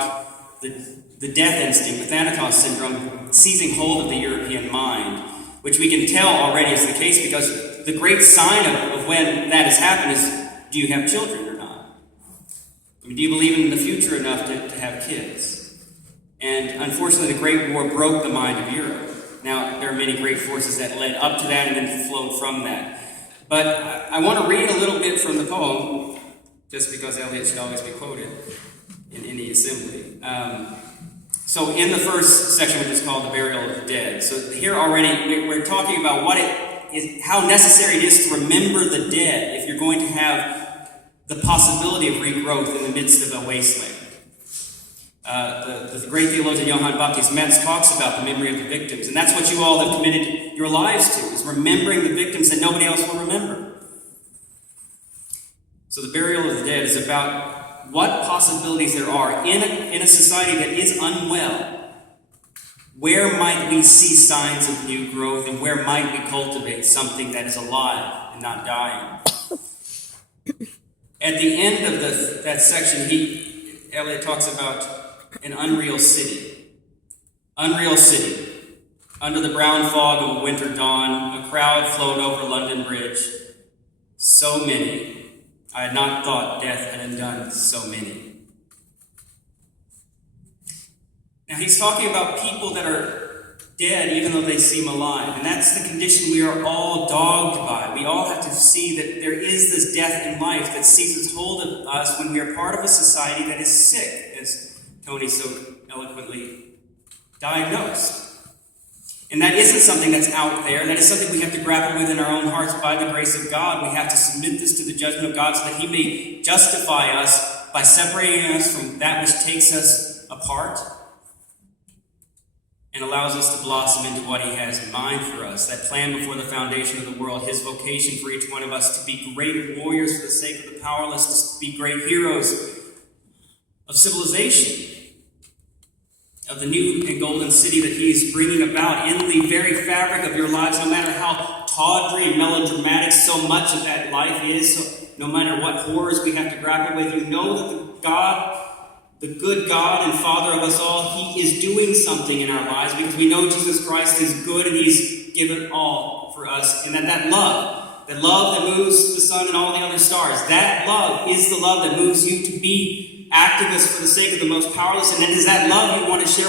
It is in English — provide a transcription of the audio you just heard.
about the death instinct, the Thanatos syndrome, seizing hold of the European mind, which we can tell already is the case because the great sign of when that has happened is, do you have children or not? I mean, do you believe in the future enough to have kids? And unfortunately, the Great War broke the mind of Europe. Now, there are many great forces that led up to that and then flowed from that. But I want to read a little bit from the poem, just because Eliot should always be quoted in any assembly. So in the first section, which is called The Burial of the Dead. So here already, we're talking about how necessary it is to remember the dead if you're going to have the possibility of regrowth in the midst of a wasteland. The great theologian Johann Baptist Metz talks about the memory of the victims, and that's what you all have committed your lives to, is remembering the victims that nobody else will remember. So the burial of the dead is about what possibilities there are in a society that is unwell. Where might we see signs of new growth, and where might we cultivate something that is alive and not dying? At the end of that section, Eliot talks about an unreal city. Unreal city. Under the brown fog of a winter dawn, a crowd flowed over London Bridge. So many. I had not thought death had undone so many. Now he's talking about people that are dead even though they seem alive. And that's the condition we are all dogged by. We all have to see that there is this death in life that seizes hold of us when we are part of a society that is sick, as Tony so eloquently diagnosed. And that isn't something that's out there. That is something we have to grapple with in our own hearts by the grace of God. We have to submit this to the judgment of God so that he may justify us by separating us from that which takes us apart and allows us to blossom into what he has in mind for us. That plan before the foundation of the world, his vocation for each one of us to be great warriors for the sake of the powerless, to be great heroes of civilization, of the new and golden city that he is bringing about in the very fabric of your lives, no matter how tawdry and melodramatic so much of that life is, so no matter what horrors we have to grapple with, you know that the good God and Father of us all, he is doing something in our lives because we know Jesus Christ is good and he's given all for us. And that love that moves the sun and all the other stars, that love is the love that moves you to be activists for the sake of the most powerless. And it is that love you want to share